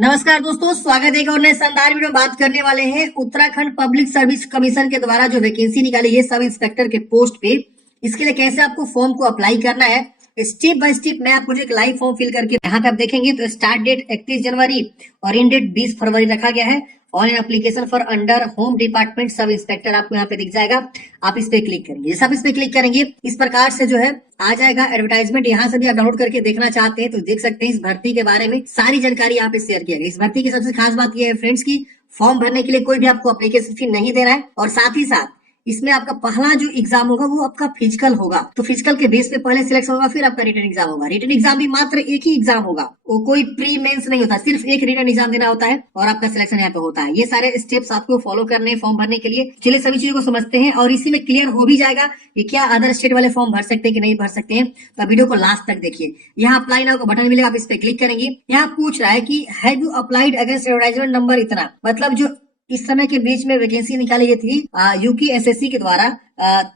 नमस्कार दोस्तों, स्वागत है एक और नए शानदार वीडियो में। बात करने वाले हैं उत्तराखंड पब्लिक सर्विस कमीशन के द्वारा जो वैकेंसी निकाली है सब इंस्पेक्टर के पोस्ट पे, इसके लिए कैसे आपको फॉर्म को अप्लाई करना है स्टेप बाय स्टेप मैं आपको जो एक लाइव फॉर्म फिल करके यहाँ पे आप देखेंगे तो स्टार्ट डेट 31 जनवरी और इन डेट 20 फरवरी रखा गया है। Online application for under home department sub inspector आपको यहाँ पे दिख जाएगा। आप इस पे क्लिक करेंगे, जैसे आप इस पे क्लिक करेंगे इस प्रकार से जो है आ जाएगा एडवर्टाइजमेंट। यहाँ से भी आप डाउनलोड करके देखना चाहते हैं तो देख सकते हैं। इस भर्ती के बारे में सारी जानकारी यहाँ पे शेयर किया गया। इस भर्ती की सबसे खास बात यह है फ्रेंड्स की फॉर्म भरने के लिए कोई भी आपको एप्लीकेशन फी नहीं देना है और साथ ही साथ इसमें आपका पहला जो एग्जाम होगा वो आपका फिजिकल होगा। तो फिजिकल के बेस पे पहले सिलेक्शन होगा, फिर आपका रिटन एग्जाम होगा। रिटन एग्जाम भी मात्र एक ही एग्जाम होगा, वो कोई प्री मेंस नहीं होता, सिर्फ एक रिटन एग्जाम देना होता है और आपका सिलेक्शन यहाँ पे होता है। ये सारे स्टेप्स आपको फॉलो करने हैं फॉर्म भरने के लिए। चलिए सभी चीजों को समझते हैं और इसी में क्लियर हो भी जाएगा कि क्या अदर स्टेट वाले फॉर्म भर सकते हैं कि नहीं भर सकते हैं। तो वीडियो को लास्ट तक देखिए। यहाँ अप्लाई नाउ का बटन मिलेगा, आप इस पे क्लिक करेंगे। यहाँ पूछ रहा है कि have you applied against advertisement number इतना, मतलब जो इस समय के बीच में वैकेंसी निकाली गई थी यूपी एसएससी के द्वारा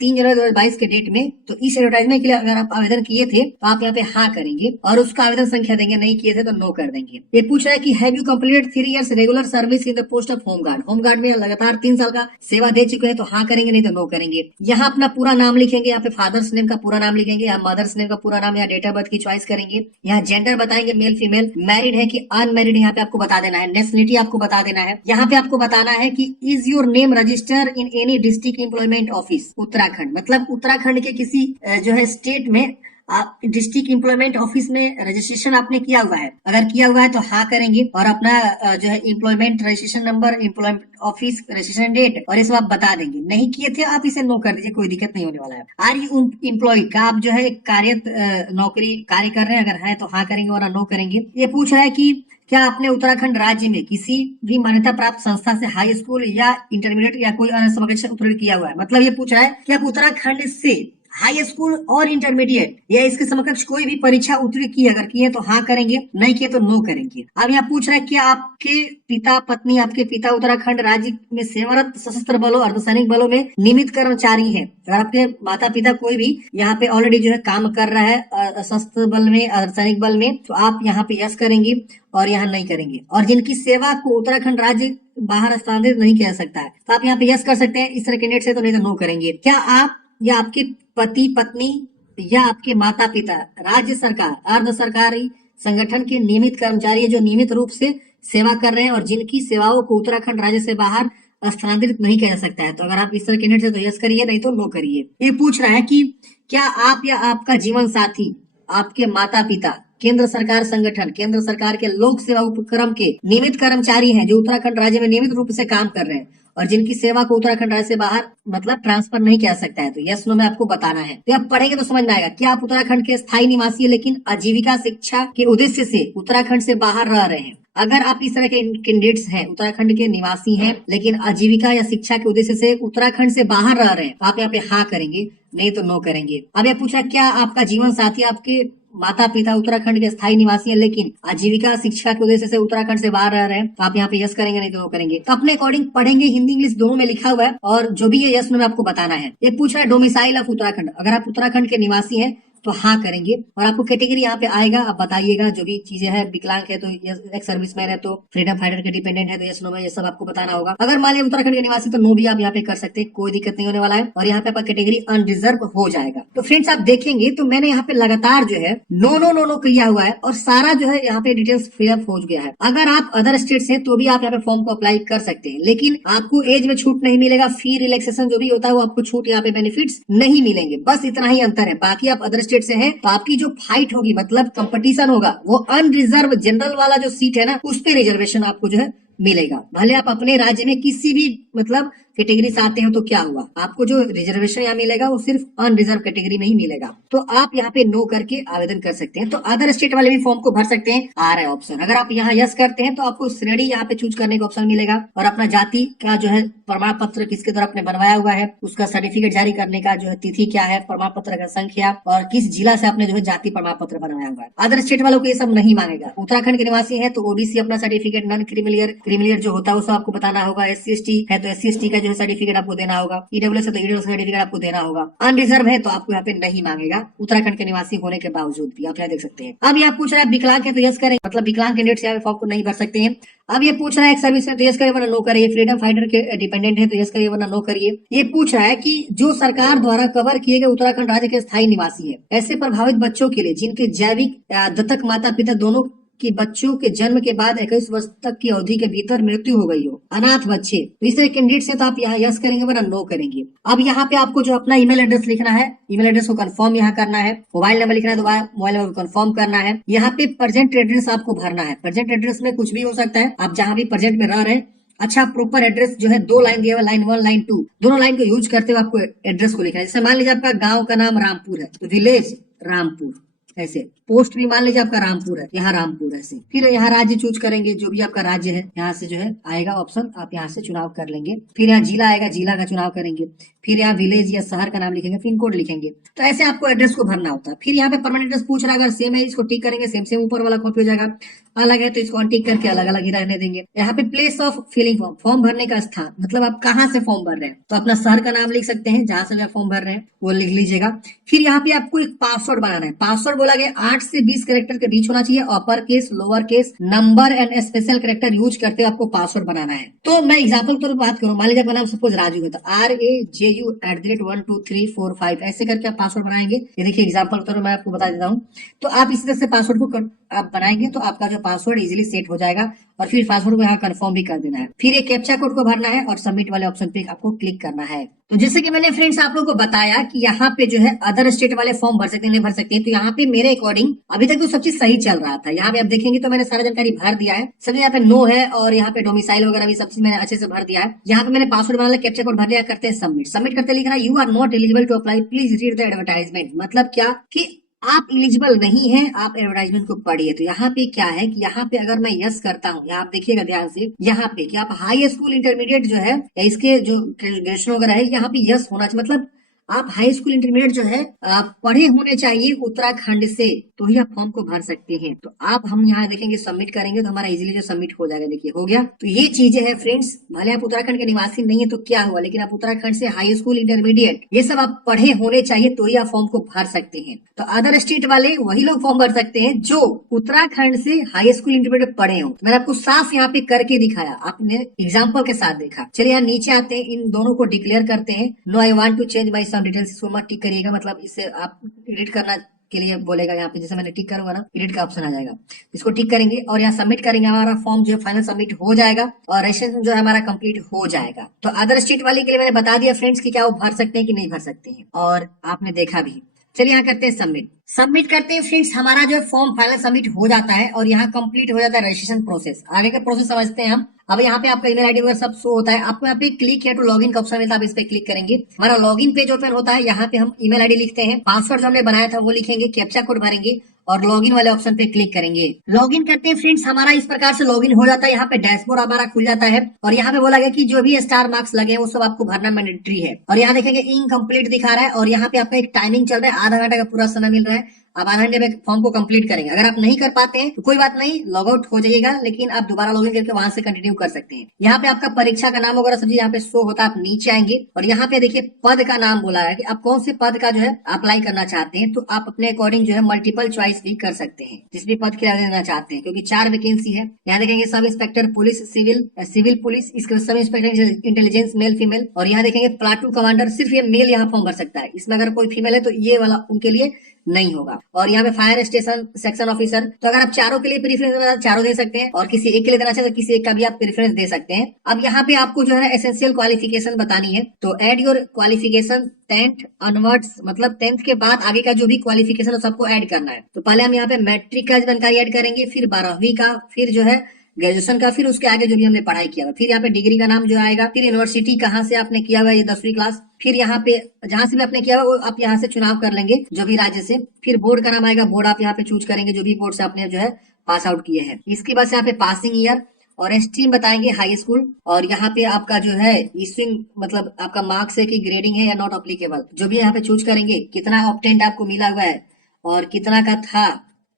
3 जनवरी 2022 के डेट में। तो इस एडवर्टाइजमेंट के लिए अगर आप आवेदन किए थे तो आप यहाँ पे हाँ करेंगे और उसका आवेदन संख्या देंगे, नहीं किए थे तो नो कर देंगे। ये पूछ रहा है कि have you completed 3 years regular service in the post of home guard. Home guard में लगातार 3 साल का सेवा दे चुके हैं तो हाँ करेंगे, नहीं तो नो करेंगे। यहाँ अपना पूरा नाम लिखेंगे, यहाँ पे फादर्स नेम का पूरा नाम लिखेंगे, यहाँ मदर्स नेम का पूरा नाम, यहाँ डेट ऑफ बर्थ की चॉइस करेंगे, यहाँ जेंडर बताएंगे मेल फीमेल, मैरिड है कि अनमैरिड यहाँ पे आपको बता देना है, नेशनलिटी आपको बता देना है। यहाँ पे आपको बताना है कि is your name register in any district employment office Uttarakhand, मतलब उत्तराखंड के किसी जो है स्टेट में आप डिस्ट्रिक्ट एम्प्लॉयमेंट ऑफिस में रजिस्ट्रेशन आपने किया हुआ है। अगर किया हुआ है तो हाँ करेंगे और अपना जो है employment registration number, employment office registration date और ये सब आप बता देंगे। नहीं किए थे आप इसे नो कर दीजिए, कोई दिक्कत नहीं होने वाला है। आर यू एम्प्लॉय का आप जो है कार्यरत नौकरी कार्य कर रहे हैं, अगर है तो हाँ करेंगे और नो करेंगे। ये पूछ रहा है कि क्या आपने उत्तराखंड राज्य में किसी भी मान्यता प्राप्त संस्था से हाई स्कूल या इंटरमीडिएट या कोई अन्य समकक्ष उत्तीर्ण किया हुआ है। मतलब ये पूछ रहा है कि आप उत्तराखंड से हाई स्कूल और इंटरमीडिएट या इसके समकक्ष कोई भी परीक्षा उत्तीर्ण की, अगर किए तो हाँ करेंगे, नहीं किए तो नो करेंगे। अब यहाँ पूछ रहा है क्या आपके पिता पत्नी, आपके पिता उत्तराखंड राज्य में सेवारत सशस्त्र बलों अर्धसैनिक बलों में नियमित कर्मचारी हैं। अगर आपके माता पिता कोई भी यहाँ पे ऑलरेडी जो है काम कर रहा है सशस्त्र बल में, अर्धसैनिक बल में, तो आप यहाँ पे यस करेंगे और यहाँ नहीं करेंगे। और जिनकी सेवा को उत्तराखंड राज्य बाहर स्थानांतरित नहीं किया जा सकता है तो आप यहाँ पे यस कर सकते हैं इस तरह कैंडिडेट से, तो नहीं तो नो करेंगे। क्या आप या आपके पति पत्नी या आपके माता पिता राज्य सरकार अर्ध सरकारी संगठन के नियमित कर्मचारी जो नियमित रूप से सेवा कर रहे हैं और जिनकी सेवाओं को उत्तराखंड राज्य से बाहर स्थानांतरित नहीं किया जा सकता है, तो अगर आप इस तरह कैंडिडेट से तो यस करिए, नहीं तो नो करिए। ये पूछ रहा है कि क्या आप या आपका जीवन साथी, आपके माता पिता केंद्र सरकार संगठन, केंद्र सरकार के लोक सेवा उपक्रम के नियमित कर्मचारी हैं जो उत्तराखंड राज्य में नियमित रूप से काम कर रहे हैं और जिनकी सेवा को उत्तराखंड राज्य से बाहर मतलब ट्रांसफर नहीं किया सकता है, तो यस नो में आपको बताना है। तो आप पढ़ेंगे तो समझ में आएगा। क्या आप उत्तराखंड के स्थायी निवासी है लेकिन आजीविका शिक्षा के उद्देश्य से उत्तराखंड से बाहर रह रहे हैं। अगर आप इस तरह के कैंडिडेट्स हैं, उत्तराखंड के निवासी हैं लेकिन आजीविका या शिक्षा के उद्देश्य से उत्तराखंड से बाहर रह रहे हैं, तो आप यहाँ पे हाँ करेंगे, नहीं तो नो करेंगे। अब यह पूछा क्या आपका जीवन साथी, आपके माता पिता उत्तराखंड के स्थायी निवासी है लेकिन आजीविका शिक्षा के उद्देश्य से उत्तराखंड से बाहर रह रहे हैं, तो आप यहाँ पे यस करेंगे, नहीं तो नो करेंगे। तो अपने अकॉर्डिंग पढ़ेंगे, हिंदी इंग्लिश दोनों में लिखा हुआ है और जो भी है यस नो में आपको बताना है। ये पूछ रहा है डोमिसाइल ऑफ उत्तराखंड, अगर आप उत्तराखंड के निवासी हैं तो हाँ करेंगे और आपको कैटेगरी यहाँ पे आएगा, आप बताइएगा जो भी चीजें हैं। विकलांग है तो एक्स सर्विसमैन है तो फ्रीडम फाइटर के डिपेंडेंट है तो यस नो में ये सब आपको बताना होगा। अगर मान लिया उत्तराखंड के निवासी तो नो भी आप यहाँ पे कर सकते हैं, कोई दिक्कत नहीं होने वाला है और यहाँ पे आपका कैटेगरी अनरिजर्व हो जाएगा। तो फ्रेंड्स आप देखेंगे तो मैंने यहाँ पे लगातार जो है नो नो नो नो किया हुआ है और सारा जो है यहाँ पे डिटेल्स फिलअप हो गया है। अगर आप अदर स्टेट से तो भी आप यहाँ पे फॉर्म को अप्लाई कर सकते हैं, लेकिन आपको एज में छूट नहीं मिलेगा, फी रिलैक्सेशन जो भी होता है वो आपको छूट यहाँ पे बेनिफिट्स नहीं मिलेंगे, बस इतना ही अंतर है। बाकी आप अदर स्टेट से हैं तो आपकी जो फाइट होगी मतलब कंपटीशन होगा वो अनरिजर्व जनरल वाला जो सीट है ना उस पे रिजर्वेशन आपको जो है मिलेगा। भले आप अपने राज्य में किसी भी मतलब कैटेगरी से आते हैं तो क्या हुआ, आपको जो रिजर्वेशन यहाँ मिलेगा वो सिर्फ अनरिजर्व कैटेगरी में ही मिलेगा। तो आप यहाँ पे नो करके आवेदन कर सकते हैं। तो अदर स्टेट वाले भी फॉर्म को भर सकते हैं, आ रहा है ऑप्शन। अगर आप यहाँ यस करते हैं तो आपको श्रेणी यहाँ पे चूज करने का ऑप्शन मिलेगा और अपना जाति का जो है प्रमाण पत्र किसके द्वारा आपने बनवाया हुआ है, उसका सर्टिफिकेट जारी करने का जो है तिथि क्या है, प्रमाण पत्र का संख्या और किस जिला से आपने जो है जाति प्रमाण पत्र बनवाया हुआ है। अदर स्टेट वालों को ये सब नहीं मांगेगा। उत्तराखंड के निवासी है तो ओबीसी अपना सर्टिफिकेट, नॉन क्रिमिलियर जो होता है वो सब आपको बताना होगा। SC ST है तो SC ST का जो है सर्टिफिकेट आपको देना होगा, ईडब्ल्यूएस है तो ईडब्ल्यूएस सर्टिफिकेट आपको देना होगा, अनरिजर्व है तो आपको यहाँ पे नहीं मांगेगा उत्तराखंड के निवासी होने के बावजूद भी। आप यहाँ देख सकते हैं। अब यहाँ पूछ रहा है विकलांग है तो यस करें, मतलब विकलांग कैंडिडेट यहाँ पे फॉर्म को नहीं भर सकते हैं। अब ये पूछ रहा है एक सर्विस में तो यस करिए वरना नो करिए, फ्रीडम फाइटर के डिपेंडेंट है तो यस करिए वरना नो करिए। ये पूछ रहा है कि जो सरकार द्वारा कवर किए गए उत्तराखंड राज्य के स्थायी निवासी है, ऐसे प्रभावित बच्चों के लिए जिनके जैविक दत्तक माता पिता दोनों कि बच्चों के जन्म के बाद 21 वर्ष तक की अवधि के भीतर मृत्यु हो गई हो, अनाथ बच्चे, तो इस तरह कैंडिडेट से तो आप यहाँ यस करेंगे वरना नो करेंगे। अब यहाँ पे आपको जो अपना ईमेल एड्रेस लिखना है, ईमेल एड्रेस को कंफर्म यहाँ करना है, मोबाइल नंबर लिखना है तो मोबाइल नंबर को कंफर्म करना है। यहाँ पे प्रेजेंट एड्रेस आपको भरना है। प्रेजेंट एड्रेस में कुछ भी हो सकता है, आप जहाँ भी प्रेजेंट में रह रहे हैं। अच्छा, प्रॉपर एड्रेस जो है 2 लाइन दिया हुआ, लाइन 1 लाइन 2 दोनों लाइन को यूज करते हुए आपको एड्रेस को लिखना है। जैसे मान लीजिए आपका गाँव का नाम रामपुर है तो विलेज रामपुर, ऐसे पोस्ट भी मान लीजिए आपका रामपुर है, यहाँ रामपुर ऐसे। फिर यहाँ राज्य चूज करेंगे, जो भी आपका राज्य है यहाँ से जो है आएगा ऑप्शन, आप यहाँ से चुनाव कर लेंगे। फिर यहाँ जिला आएगा, जिला का चुनाव करेंगे। फिर यहाँ विलेज या शहर का नाम लिखेंगे, पिन कोड लिखेंगे। तो ऐसे आपको एड्रेस को भरना होता है। फिर यहाँ पे परमानेंट एड्रेस पूछ रहा है, अगर सेम है इसको टिक करेंगे, सेम सेम ऊपर वाला कॉपी हो जाएगा। अलग है तो इसको अनटिक करके अलग अलग ही रहने देंगे। यहाँ पे place of filling form, form भरने का स्थान, मतलब आप कहाँ से फॉर्म भर रहे हैं, तो अपना शहर का नाम लिख सकते हैं, जहां से आप फॉर्म भर रहे हैं वो लिख लीजिएगा। फिर यहाँ पे आपको एक पासवर्ड बनाना है। पासवर्ड बोला गया 8 से 20 कैरेक्टर के बीच होना चाहिए, upper case, lower case, number and special character use करते हुए आपको पासवर्ड बनाना है। तो मैं एग्जाम्पल के तौर पर बात करूँ, मान लीजिए आपका नाम सपोज राजू है तो RAJU@12345 ऐसे करके आप पासवर्ड बनाएंगे। ये देखिए एग्जाम्पल के तौर पर मैं आपको बता देता हूँ। तो आप इसी तरह से पासवर्ड को आप बनाएंगे तो आपका जो पासवर्ड इजीली सेट हो जाएगा, और फिर पासवर्ड को यहाँ कंफर्म भी कर देना है। फिर ये कैप्चा कोड को भरना है और सबमिट वाले ऑप्शन पे आपको क्लिक करना है। तो जैसे कि मैंने फ्रेंड्स आप लोगों को बताया कि यहाँ पे जो है अदर स्टेट वाले फॉर्म भर सकते हैं, नहीं भर सकते हैं। तो यहाँ पे मेरे अकॉर्डिंग अभी तक तो सब चीज सही चल रहा था। यहाँ पे आप देखेंगे तो मैंने सारा जानकारी भर दिया है, सब यहाँ पे नो है, और यहाँ पे डोमिसाइल वगैरह भी सब चीज मैंने अच्छे से भर दिया है। यहाँ पे मैंने पासवर्ड बना लिया, कैप्चा कोड भर दिया, करते हैं सबमिट। सबमिट करते लिख रहा है you are not eligible to apply, please read the advertisement. मतलब क्या कि आप एलिजिबल नहीं है, आप एडवर्टाइजमेंट को पढ़िए। तो यहाँ पे क्या है कि यहाँ पे अगर मैं यस करता हूँ, यहाँ आप देखिएगा ध्यान से, यहाँ पे कि आप हाई स्कूल इंटरमीडिएट जो है या इसके जो ग्रेजुएशन वगैरह है यहाँ पे यस होना चाहिए, मतलब आप हाई स्कूल इंटरमीडिएट जो है आप पढ़े होने चाहिए उत्तराखंड से, तो ही आप फॉर्म को भर सकते हैं। तो आप हम यहाँ देखेंगे सबमिट करेंगे तो हमारा इजीली जो सबमिट हो जाएगा। देखिए हो गया। तो ये चीजें हैं फ्रेंड्स, भले आप उत्तराखंड के निवासी नहीं है तो क्या हुआ, लेकिन आप उत्तराखंड से हाई स्कूल इंटरमीडिएट ये सब आप पढ़े होने चाहिए तो ही आप फॉर्म को भर सकते हैं। तो अदर स्टेट वाले वही लोग फॉर्म भर सकते हैं जो उत्तराखंड से हाई स्कूल इंटरमीडिएट पढ़े हो। मैंने आपको साफ यहाँ पे करके दिखाया, आपने एग्जाम्पल के साथ देखा। चलिए यहाँ नीचे आते हैं, इन दोनों को डिक्लेयर करते हैं। No I want to change my some details, इसको मत टिक करिएगा, मतलब इससे आप एडिट करना के लिए बोलेगा। यहाँ पे जैसे मैंने टिक करूंगा ना, एडिट का ऑप्शन आ जाएगा, इसको टिक करेंगे और यहाँ सबमिट करेंगे। हमारा फॉर्म जो है फाइनल सबमिट हो जाएगा और रजिस्ट्रेशन जो है हमारा कंप्लीट हो जाएगा। तो अदर स्टेट वाले के लिए मैंने बता दिया फ्रेंड्स कि क्या वो भर सकते हैं कि नहीं भर सकते हैं, और आपने देखा भी। चलिए यहाँ करते हैं सबमिट। सबमिट करते हैं फ्रेंड्स, हमारा जो फॉर्म फाइनल सबमिट हो जाता है और यहाँ कंप्लीट हो जाता है रजिस्ट्रेशन प्रोसेस। आगे का प्रोसेस समझते हैं हम। अब यहाँ पे आपका ईमेल आईडी वगैरह सब शो होता है, आपको यहाँ पे क्लिक है टू लॉगिन का ऑप्शन मिलता है, आप इस पे क्लिक करेंगे, हमारा लॉगिन पेज ओपन होता है। यहाँ पे हम ईमेल आईडी लिखते हैं, पासवर्ड जो हमने बनाया था वो लिखेंगे, कैप्चा कोड भरेंगे और लॉगिन वाले ऑप्शन पे क्लिक करेंगे। लॉगिन करते हैं फ्रेंड्स, हमारा इस प्रकार से लॉगिन हो जाता है। यहाँ पे डैशबोर्ड हमारा खुल जाता है और यहाँ पे बोला गया कि जो भी स्टार मार्क्स लगे हैं वो सब आपको भरना मैंडेटरी है। और यहाँ देखेंगे इनकम्प्लीट दिखा रहा है और यहाँ पे आपका एक टाइमिंग चल रहा है, आधा घंटे का पूरा समय मिल रहा है। आप आधा घंटे में फॉर्म को कंप्लीट करेंगे। अगर आप नहीं कर पाते हैं तो कोई बात नहीं, लॉग आउट हो जाइएगा, लेकिन आप दोबारा लॉगिन करके वहां से कंटिन्यू कर सकते हैं। यहाँ पे आपका परीक्षा का नाम वगैरह सब चीज यहाँ पे शो होता है। आप नीचे आएंगे और यहाँ पे देखिए पद का नाम बोला है कि आप कौन से पद का जो है अप्लाई करना चाहते हैं। तो आप अपने अकॉर्डिंग जो है मल्टीपल चॉइस भी कर सकते हैं, जिस भी पद के लिए देना चाहते हैं, क्योंकि 4 वैकेंसी है। यहाँ देखेंगे sub inspector police, civil police, इसके sub inspector intelligence male female, और यहाँ देखेंगे प्लाटून कमांडर, सिर्फ ये मेल यहाँ फॉर्म भर सकता है। इसमें अगर कोई फीमेल है तो ये वाला उनके लिए नहीं होगा। और यहाँ पे फायर स्टेशन सेक्शन ऑफिसर, तो अगर आप चारों के लिए प्रेफरेंस देना चारों दे सकते हैं, और किसी एक के लिए देना चाहते तो किसी एक का भी आप प्रेफरेंस दे सकते हैं। अब यहाँ पे आपको जो है एसेंशियल क्वालिफिकेशन बतानी है, तो add your qualification 10th onwards, मतलब 10th के बाद आगे का जो भी क्वालिफिकेशन है सबको ऐड करना है। तो पहले हम यहाँ पे मैट्रिक का जानकारी ऐड करेंगे, फिर 12वीं का, फिर जो है ग्रेजुएशन का, फिर उसके आगे जो भी हमने पढ़ाई किया, फिर यहाँ पे डिग्री का नाम जो आएगा, फिर यूनिवर्सिटी कहाँ से आपने किया हुआ, ये 10वीं क्लास, फिर यहाँ पे जहां से भी आपने किया हुआ वो आप यहाँ से चुनाव कर लेंगे जो भी राज्य से। फिर बोर्ड का नाम आएगा, बोर्ड आप यहाँ पे चूज करेंगे जो भी बोर्ड से आपने जो है पास आउट किए हैं। इसके बाद से यहाँ पे पासिंग ईयर और स्ट्रीम बताएंगे हाई स्कूल, और यहाँ पे आपका जो है इश्यूइंग मतलब आपका मार्क्स है कि ग्रेडिंग है या नॉट अप्लीकेबल, जो भी यहाँ पे चूज करेंगे। कितना ऑब्टेंड आपको मिला हुआ है और कितना का था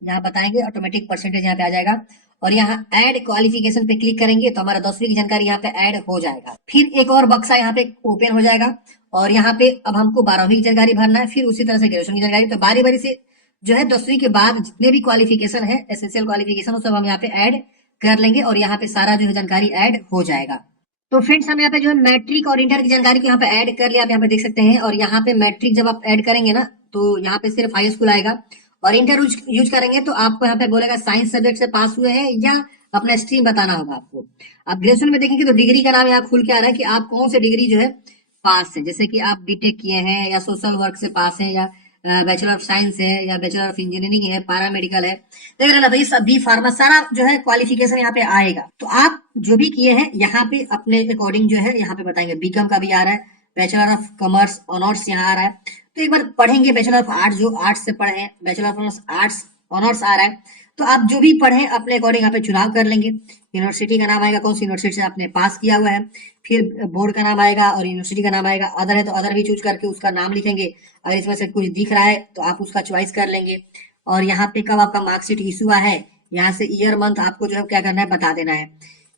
यहाँ बताएंगे, ऑटोमेटिक परसेंटेज यहाँ पे आ जाएगा। और यहाँ ऐड क्वालिफिकेशन पे क्लिक करेंगे तो हमारा 10वीं की जानकारी यहाँ पे ऐड हो जाएगा। फिर एक और बक्सा यहाँ पे ओपन हो जाएगा और यहाँ पे अब हमको 12वीं की जानकारी भरना है, फिर उसी तरह से ग्रेजुएशन की जानकारी। तो बारी बारी से जो है 10वीं के बाद जितने भी क्वालिफिकेशन है, एसेंशियल क्वालिफिकेशन, वो सब हम यहाँ पे ऐड कर लेंगे और यहाँ पे सारा जो है जानकारी ऐड हो जाएगा। तो फ्रेंड्स हम यहाँ पे जो है मैट्रिक और इंटर की जानकारी को यहाँ पे ऐड कर लिया, आप यहाँ पे देख सकते हैं। और यहाँ पे मैट्रिक जब आप ऐड करेंगे ना तो यहाँ पे सिर्फ हाई स्कूल आएगा, और इंटर यूज करेंगे तो आपको यहाँ पे बोलेगा साइंस सब्जेक्ट से पास हुए हैं या अपना स्ट्रीम बताना होगा आपको। आप ग्रेजुएशन में देखेंगे तो डिग्री का नाम यहाँ खुल के आ रहा है कि आप कौन से डिग्री जो है पास है, जैसे कि आप बीटेक किए हैं या सोशल वर्क से पास है या बैचलर ऑफ साइंस है या बैचलर ऑफ इंजीनियरिंग है, पैरा मेडिकल है, देख रहे ना। तो ये सब बी फार्मा सारा जो है क्वालिफिकेशन यहाँ पे आएगा। तो आप जो भी किए हैं यहाँ पे अपने अकॉर्डिंग जो है यहाँ पे बताएंगे। बीकॉम का भी आ रहा है, बैचलर ऑफ कॉमर्स ऑनर्स यहाँ आ रहा है, तो एक बार पढ़ेंगे। बैचलर ऑफ आर्ट्स जो आर्ट्स से पढ़े हैं, बैचलर ऑफ आर्ट्स ऑनर्स आ रहा है, तो आप जो भी पढ़े अपने अकॉर्डिंग यहाँ पे चुनाव कर लेंगे। यूनिवर्सिटी का नाम आएगा, कौन सी यूनिवर्सिटी से आपने पास किया हुआ है, फिर बोर्ड का नाम आएगा और यूनिवर्सिटी का नाम आएगा। अदर है तो अदर भी चूज करके उसका नाम लिखेंगे। अगर इसमें से कुछ दिख रहा है तो आप उसका चॉइस कर लेंगे। और यहाँ पे कब आपका मार्कशीट इशू हुआ है, यहाँ से ईयर मंथ आपको जो है क्या करना है बता देना है।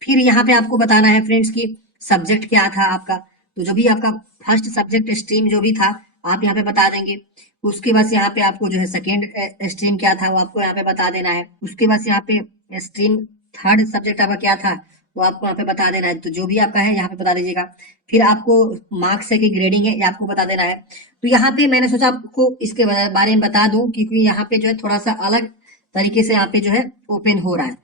फिर यहाँ पे आपको बताना है फ्रेंड्स की सब्जेक्ट क्या था आपका, तो जो भी आपका फर्स्ट सब्जेक्ट स्ट्रीम जो भी था आप यहाँ पे बता देंगे। उसके बाद यहाँ पे आपको जो है सेकेंड स्ट्रीम क्या था वो आपको यहाँ पे बता देना है। उसके बाद यहाँ पे स्ट्रीम थर्ड सब्जेक्ट आपका क्या था वो आपको यहाँ पे बता देना है। तो जो भी आपका है यहाँ पे बता दीजिएगा। फिर आपको मार्क्स है कि ग्रेडिंग है ये आपको बता देना है। तो यहाँ पे मैंने सोचा आपको इसके बारे में बता दूं क्योंकि यहाँ पे जो है थोड़ा सा अलग तरीके से यहाँ पे जो है ओपन हो रहा है।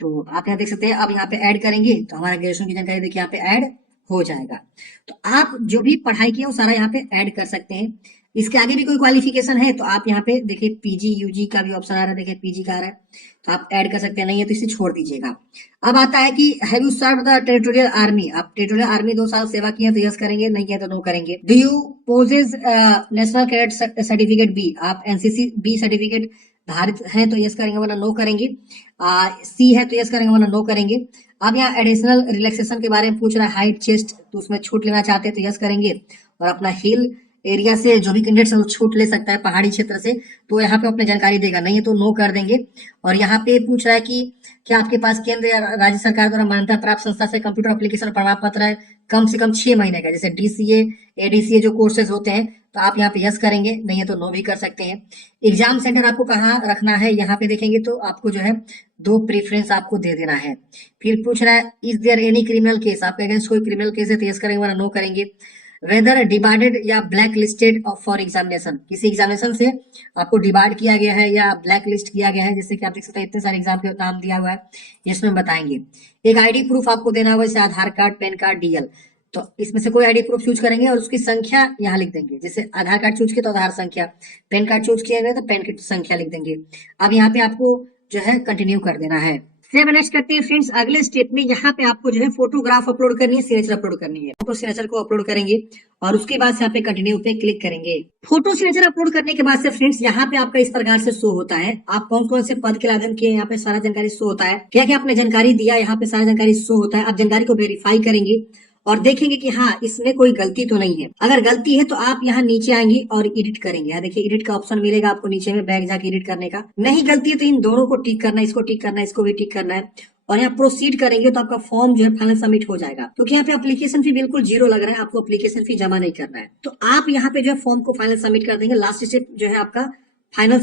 तो आप यहाँ देख सकते हैं। अब यहाँ पे ऐड करेंगे तो हमारा ग्रेजुएशन की जानकारी देखिए यहाँ पे ऐड हो जाएगा। तो आप जो भी पढ़ाई किया वो सारा यहाँ पे ऐड कर सकते हैं। इसके आगे भी कोई क्वालिफिकेशन है तो आप यहाँ पे देखिए पीजी यूजी का भी ऑप्शन आ रहा है, देखिए पीजी का आ रहा है तो आप ऐड कर सकते हैं, नहीं है तो इसे छोड़ दीजिएगा। अब आता है कि have you served the territorial army, आप टेरिटोरियल आर्मी 2 साल सेवा किए तो यस करेंगे, नहीं किया तो नो करेंगे। Do you possess national cadet certificate B, आप एनसीसी बी सर्टिफिकेट धारित है तो यस करेंगे वरना नो करेंगे। सी है तो यस करेंगे वरना नो करेंगे। अब यहाँ एडिशनल रिलैक्सेशन के बारे में पूछ रहा है, हाइट चेस्ट, तो उसमें छूट लेना चाहते हैं तो यस करेंगे। और अपना हिल एरिया से जो भी कैंडिडेट है छूट ले सकता है पहाड़ी क्षेत्र से, तो यहाँ पे अपनी जानकारी देगा, नहीं है तो नो कर देंगे। और यहाँ पे पूछ रहा है कि क्या आपके पास केंद्र या राज्य सरकार द्वारा मान्यता प्राप्त संस्था से कंप्यूटर एप्लीकेशन प्रमाण पत्र है कम से कम 6 महीने का, जैसे डीसीए एडीसीए जो कोर्सेज होते हैं, तो आप यहाँ पे यस करेंगे, नहीं है तो नो भी कर सकते हैं। एग्जाम सेंटर आपको कहाँ रखना है यहाँ पे देखेंगे तो आपको जो है 2 प्रेफरेंस आपको दे देना है। फिर पूछ रहा है is there any criminal case, आपके अगेंस्ट कोई क्रिमिनल केस है तो यस करेंगे वरना नो करेंगे। वेदर डिबार्डेड या ब्लैक लिस्टेड फॉर एग्जामिनेशन, किसी एग्जामिनेशन से आपको डिबार्ड किया गया है या ब्लैक लिस्ट किया गया है, जैसे कि आप देख सकते हैं इतने सारे एग्जाम के नाम दिया हुआ है, इसमें बताएंगे। एक आईडी प्रूफ आपको देना होगा, जैसे आधार कार्ड, पैन कार्ड, डीएल, तो इसमें से कोई आईडी प्रूफ चूज करेंगे और उसकी संख्या यहाँ लिख देंगे। जैसे आधार कार्ड चूज किया तो आधार संख्या, पैन कार्ड चूज किया गया तो पैन की संख्या लिख देंगे। अब यहाँ पे आपको जो है कंटिन्यू कर देना है। सेव नेक्स्ट करते हैं फ्रेंड्स। अगले स्टेप में यहाँ पे आपको जो है फोटोग्राफ अपलोड करनी है, सिग्नेचर अपलोड करनी है। फोटो सिग्नेचर को अपलोड करेंगे और उसके बाद यहाँ पे कंटिन्यू पे क्लिक करेंगे। फोटो सिग्नेचर अपलोड करने के बाद से फ्रेंड्स यहाँ पे आपका इस प्रकार से शो होता है, आप कौन कौन से पद के आवेदन किए यहाँ पे सारा जानकारी शो होता है, क्या क्या आपने जानकारी दिया यहाँ पे सारा जानकारी शो होता है। आप जानकारी को वेरीफाई करेंगे और देखेंगे कि हाँ इसमें कोई गलती तो नहीं है। अगर गलती है तो आप यहाँ नीचे आएंगे और एडिट करेंगे। यहाँ देखिए एडिट का ऑप्शन मिलेगा आपको नीचे में, बैक जाके एडिट करने का। नहीं गलती है तो इन दोनों को टिक करना है, इसको टिक करना है, इसको भी टिक करना है और यहाँ प्रोसीड करेंगे तो आपका फॉर्म जो है फाइनल सबमिट हो जाएगा। क्योंकि यहाँ पे एप्लीकेशन फी बिल्कुल 0 लग रहा है, आपको एप्लीकेशन फी जमा नहीं करना है। तो आप यहाँ पे जो है फॉर्म को फाइनल सबमिट कर देंगे। लास्ट स्टेप जो है आपका फाइनल